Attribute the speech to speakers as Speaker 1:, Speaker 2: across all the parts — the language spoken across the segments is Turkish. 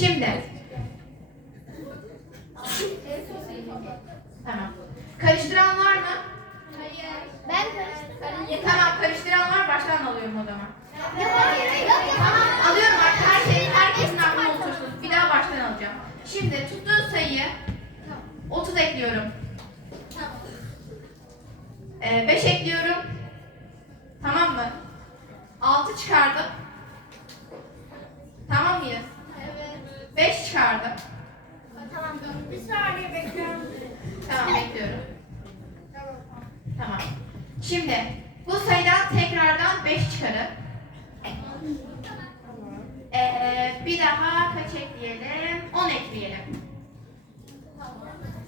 Speaker 1: Şimdi. Tamam. Karıştıran var mı?
Speaker 2: Ben karıştırdım.
Speaker 1: Tamam karıştıran var baştan alıyorum o zaman.
Speaker 2: Yok hayır yok
Speaker 1: Tamam alıyorum artık her şey herkesin aklına otursun. Bir daha baştan alacağım. Şimdi tuttuğun sayıyı 30 ekliyorum. 5 ekliyorum. Tamam mı? 6 çıkardım. 5 çıkardım.
Speaker 2: Tamam dur. Bir saniye bekliyorum.
Speaker 1: Tamam bekliyorum. Tamam. Şimdi bu sayıdan tekrardan 5 çıkarıp ee, bir daha kaç ekleyelim? 10 ekleyelim.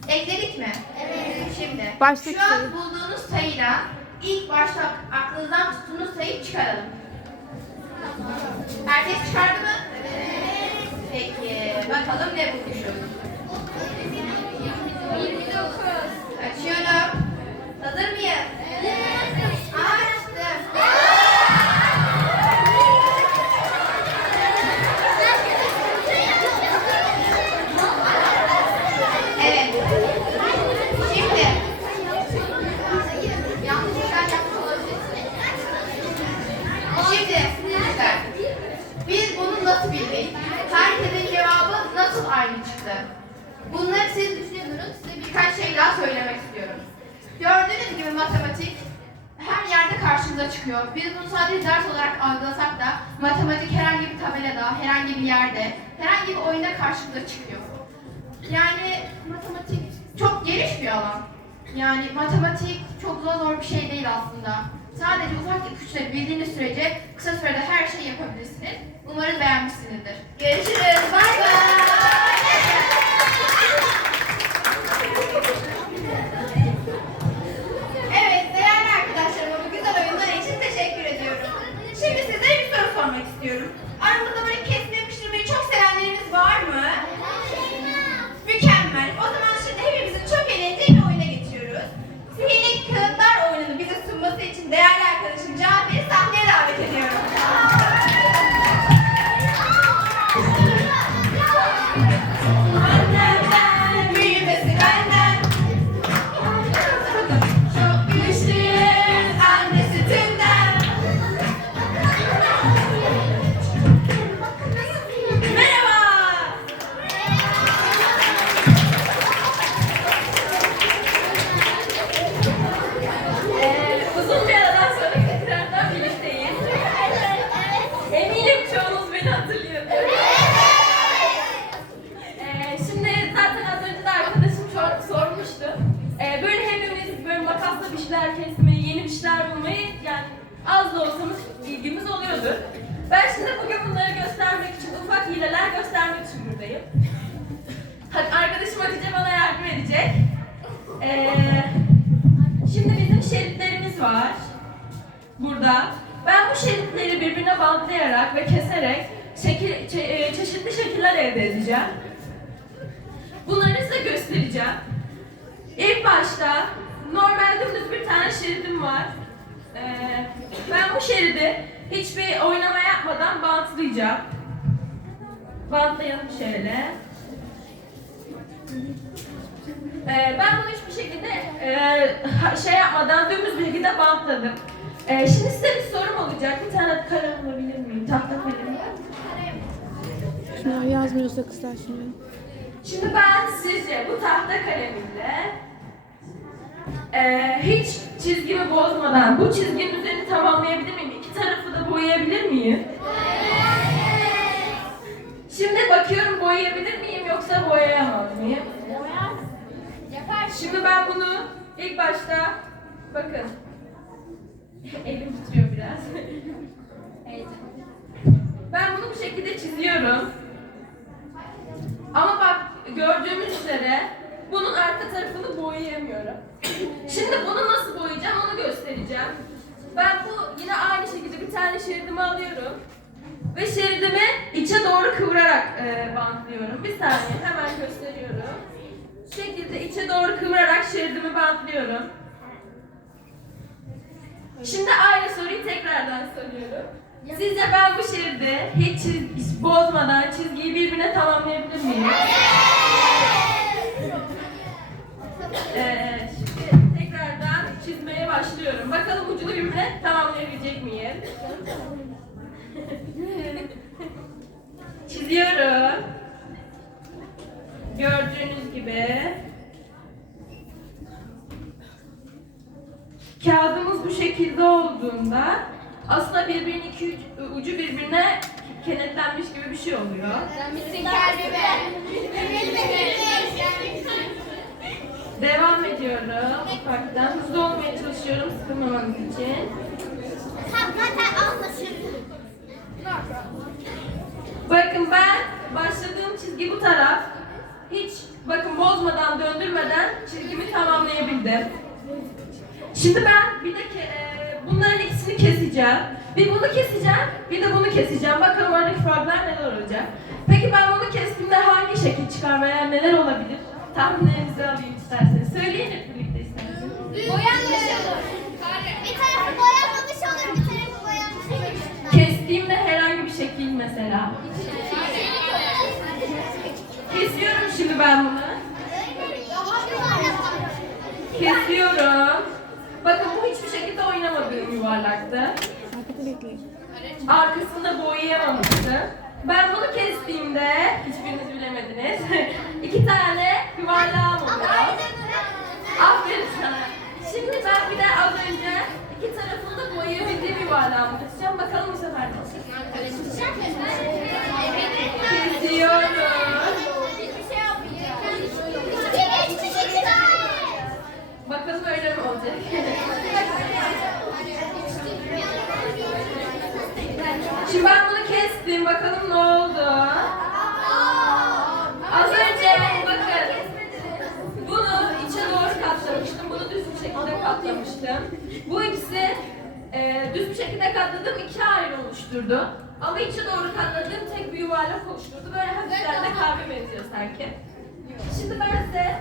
Speaker 1: Ekledik mi? Evet. Şimdi
Speaker 3: Baştaki
Speaker 1: şu an
Speaker 3: sayı.
Speaker 1: bulduğunuz sayıdan ilk başta aklınızdan tuttuğunuz sayıyı çıkaralım. Herkes çıkardı mı? Evet. Peki bakalım ne bulmuşuz?
Speaker 2: 29.
Speaker 1: Açıyorum. Hazır mıyız? Açtım. Evet. Şimdi. Yanlışlıkla yapmış olabilirsin. Şimdi. Güzel. Biz bunu nasıl bildik? Herkesin cevabı nasıl aynı çıktı? Bunları siz düşünüyorsunuz. Size birkaç şey daha söylemek istiyorum. Gördüğünüz gibi matematik her yerde karşımıza çıkıyor. Biz bunu sadece ders olarak algılasak da matematik herhangi bir tabelada, herhangi bir yerde, herhangi bir oyunda karşımıza çıkıyor. Yani matematik çok geniş bir alan. Yani matematik çok zor zor bir şey değil aslında. Sadece ufak ipuçları bildiğiniz sürece kısa sürede her şeyi yapabilirsiniz. Umarım beğenmişsinizdir. Görüşürüz. Bay bay.
Speaker 4: Çoğunuz beni hatırlıyor. Ee, şimdi zaten az önce de arkadaşım sor- sormuştu. Ee, böyle hepimiz böyle makasla bir şeyler kesmeyi, yeni bir şeyler bulmayı yani az da olsanız ilgimiz oluyordur. Ben şimdi bugün bunları göstermek için, ufak hileler göstermek için buradayım. Arkadaşım Hatice bana yardım edecek. Ee, Şimdi bizim şeritlerimiz var. Burada. Bu şeritleri birbirine bantlayarak ve keserek şekil, çe- e, çeşitli şekiller elde edeceğim. Bunları size göstereceğim. İlk başta normal dümdüz bir tane şeridim var. Ee, ben bu şeridi hiçbir oynama yapmadan bantlayacağım. Bantlayalım şöyle. Ee, ben bunu hiçbir şekilde e, şey yapmadan dümdüz bir şekilde bantladım. Ee, şimdi size bir sorum olacak. Bir tane kalem alabilir miyim? Tahta kalem.
Speaker 3: Şunlar yazmıyorsa kızlar şimdi.
Speaker 4: Şimdi ben sizce bu tahta kalemimle e, hiç çizgimi bozmadan bu çizginin üzerini tamamlayabilir miyim? İki tarafı da boyayabilir miyim? Şimdi bakıyorum boyayabilir miyim yoksa boyayamaz mıyım?
Speaker 2: Yapar.
Speaker 4: Şimdi ben bunu ilk başta bakın elim titriyor biraz. Ben bunu bu şekilde çiziyorum. Ama bak gördüğümüz üzere bunun arka tarafını boyayamıyorum. Şimdi bunu nasıl boyayacağım onu göstereceğim. Ben bu yine aynı şekilde bir tane şeridimi alıyorum. Ve şeridimi içe doğru kıvırarak e, bantlıyorum. Bir saniye hemen gösteriyorum. Şu şekilde içe doğru kıvırarak şeridimi bantlıyorum. Şimdi aynı soruyu tekrardan soruyorum. Sizce ben bu şeridi hiç, çiz- hiç bozmadan çizgiyi birbirine tamamlayabilir miyim? Ee, şimdi tekrardan çizmeye başlıyorum. Bakalım ucunu birbirine tamamlayabilecek miyim? Çiziyorum. Gördüğünüz gibi. Kağıdımız bu şekilde olduğunda aslında birbirinin iki uc- ucu birbirine kenetlenmiş gibi bir şey oluyor. Devam ediyorum ufaktan. Hızlı olmaya çalışıyorum sıkılmamanız için. Bakın ben başladığım çizgi bu taraf. Hiç bakın bozmadan, döndürmeden çizgimi tamamlayabildim. Şimdi ben bir de e, bunların ikisini keseceğim. Bir bunu keseceğim, bir de bunu keseceğim. Bakalım aradaki farklar neler olacak. Peki ben bunu kestiğimde hangi şekil çıkar veya neler olabilir? Tahminlerinizi alayım isterseniz. Söyleyin hep birlikte isterseniz.
Speaker 2: Boyanmış olur. Bir tarafı boyanmamış olur, bir tarafı boyanmış olur.
Speaker 4: Kestiğimde herhangi bir şekil mesela. Kesiyorum şimdi ben bunu. Kesiyorum. Bakın bu hiçbir şekilde oynamadığım yuvarlaktı. Arkasında boyayamamıştı. Ben bunu kestiğimde, hiçbiriniz bilemediniz, iki tane yuvarlağım oluyor. Aferin sana. Şimdi ben bir de az önce iki tarafını da boyayabildiğim yuvarlağımı keseceğim. Bakalım bu sefer nasıl? Kesiyorum. Bakalım öyle mi olacak? Şimdi ben bunu kestim. Bakalım ne oldu? Az önce bakın. Bunu içe doğru katlamıştım. Bunu düz bir şekilde katlamıştım. Bu ikisi e, düz bir şekilde katladığım iki ayrı oluşturdu. Ama içe doğru katladığım tek bir yuvarlak oluşturdu. Böyle hafiften de kahve benziyor sanki. Şimdi ben size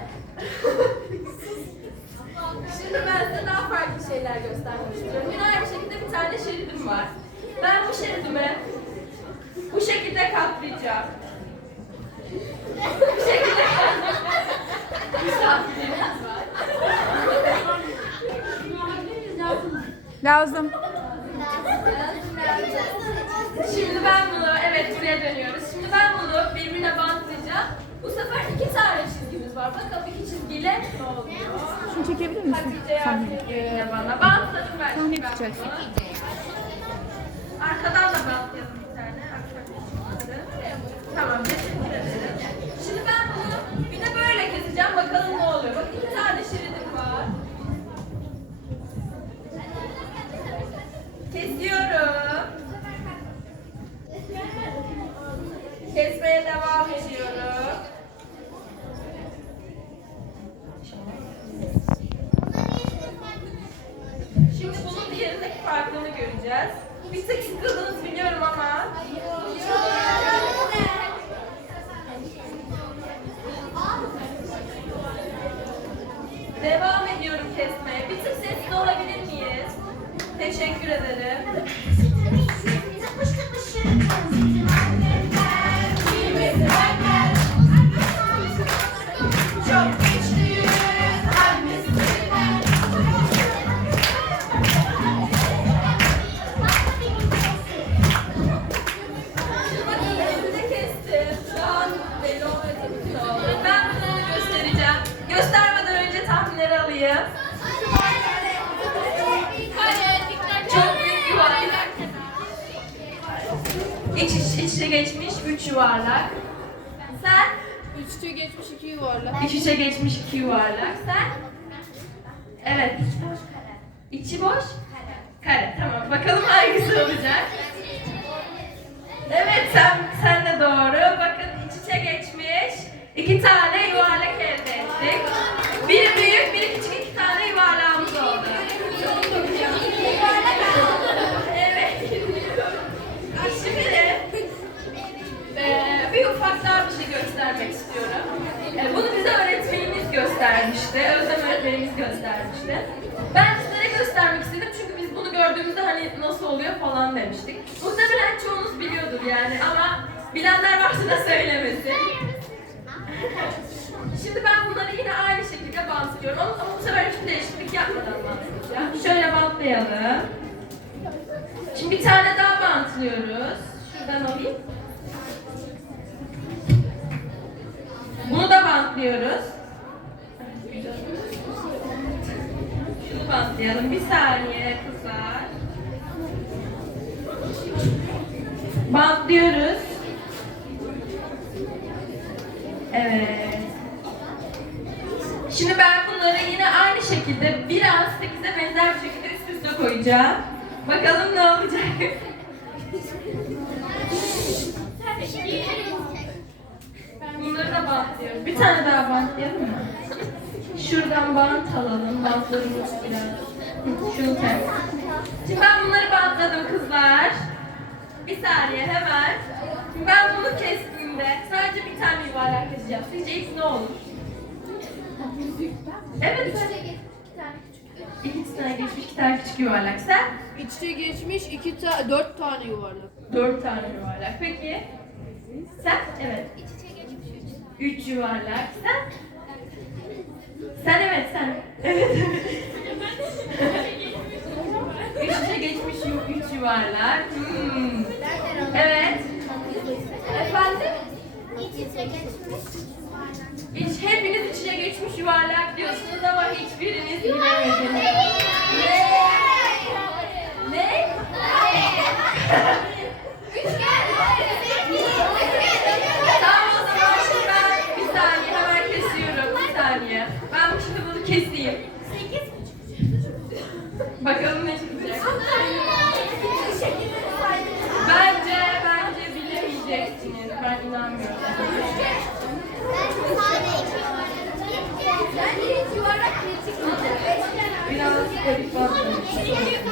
Speaker 4: Şimdi ben size daha farklı şeyler göstermek istiyorum. Yine aynı şekilde bir tane şeridim var. Ben bu şeridimi bu şekilde katlayacağım. bu şekilde var.
Speaker 3: Lazım.
Speaker 4: Şimdi ben bunu, evet buraya dönüyoruz. Şimdi ben bunu birbirine bantlayacağım. Bu sefer iki tane çizgimiz var. Bakalım iki çizgiyle ne oluyor?
Speaker 3: Şunu çekebilir misin?
Speaker 4: Hatice yardım ediyor yine bana. Bantladım ben
Speaker 3: Sahne
Speaker 4: bunu. Arkadan da bantlayalım bir tane. Tamam, teşekkür ederim. Şimdi ben bunu bir de böyle keseceğim. Bakalım ne oluyor. Bak iki tane şeridim var. Kesiyorum. Kesmeye devam ediyorum. He's taking good İç iç içe geçmiş 3 yuvarlak. Sen?
Speaker 3: Üçtü geçmiş iki yuvarlak.
Speaker 4: İç içe geçmiş 2 yuvarlak. Sen? Evet. İçi boş? Kare. Tamam. Bakalım hangisi olacak? Evet sen sen de doğru. Bakın iç içe geçmiş. iki tane yuvarlak elde ettik. Biri büyük, biri küçük iki tane yuvarlağımız oldu. Evet. Şimdi de eee, bir ufak daha bir şey göstermek istiyorum. Eee, bunu bize öğretmenimiz göstermişti. Özlem öğretmenimiz göstermişti. Ben sizlere göstermek istedim çünkü biz bunu gördüğümüzde hani nasıl oluyor falan demiştik. Muhtemelen çoğunuz biliyordur yani ama bilenler varsa da söylemesin. Şimdi ben bunları yine aynı şekilde bantlıyorum ama bu sefer hiçbir değişiklik yapmadan bantlayacağım. Şöyle bantlayalım. Şimdi bir tane daha bantlıyoruz. Şuradan alayım. Bunu da bantlıyoruz. Şunu bantlayalım. Bir saniye kızlar. Bantlıyoruz. Evet. Şimdi ben bunları yine aynı şekilde biraz 8'e benzer bir şekilde üst üste koyacağım. Bakalım ne olacak. Bunları da bantlıyoruz. Bir tane daha bantlayalım mı? Şuradan bant alalım. Bantlarımız biraz. Şunu kes. Şimdi ben bunları bantladım kızlar. Bir saniye hemen. Şimdi ben bunu kestiğimde sadece bir tane yuvarlak keseceğim. Sizce ilk ne olur? Evet. İki tane geçmiş, iki tane küçük yuvarlak. Sen?
Speaker 3: İç içe geçmiş iki ta dört tane yuvarlak.
Speaker 4: Dört tane yuvarlak. Peki. Sen? Evet. Üç yuvarlak. Sen? Sen evet sen. Evet. Üç içe geçmiş yu- üç yuvarlak. Hmm. Evet. Efendim? Hiç hepiniz içine geçmiş yuvarlak diyorsunuz ama hiçbiriniz bilemediniz. Ne? Ne? Tamam o zaman şimdi ben bir saniye hemen kesiyorum. Bir saniye. Ben şimdi bunu keseyim. Evet.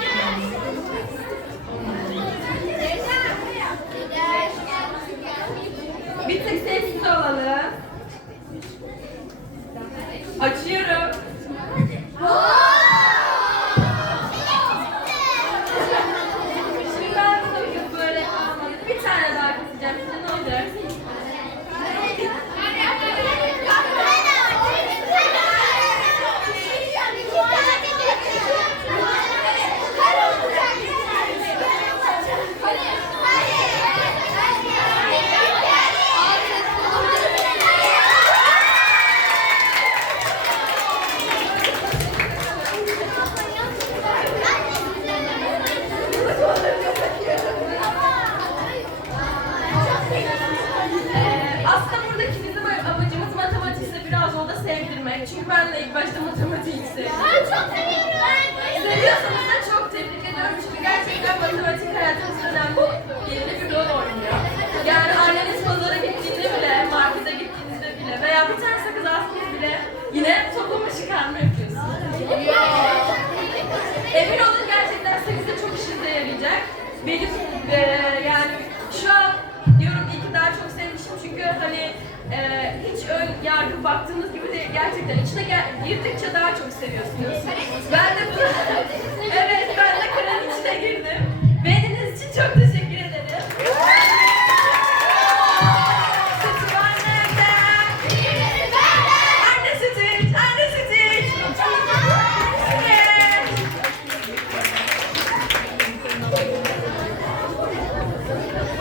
Speaker 4: Başta matematiği sevdim. Seviyorsanız da çok tebrik ediyorum çünkü gerçekten matematik hayatımızın önemli yerinde bir rol oynuyor. Yani anneniz pazara gittiğinde bile, markete gittiğinizde bile veya bir tane sakız alsanız bile yine toplama çıkarma yapıyorsunuz. Emin olun gerçekten sekize çok işinize yarayacak. Benim eee, yani şu an diyorum ki daha çok sevmişim çünkü hani hiç ön yargı baktığınız gibi de gerçekten içine gel girdikçe daha çok seviyorsunuz. Ben de evet ben de karanın içine girdim. Beğendiğiniz için çok teşekkür ederim.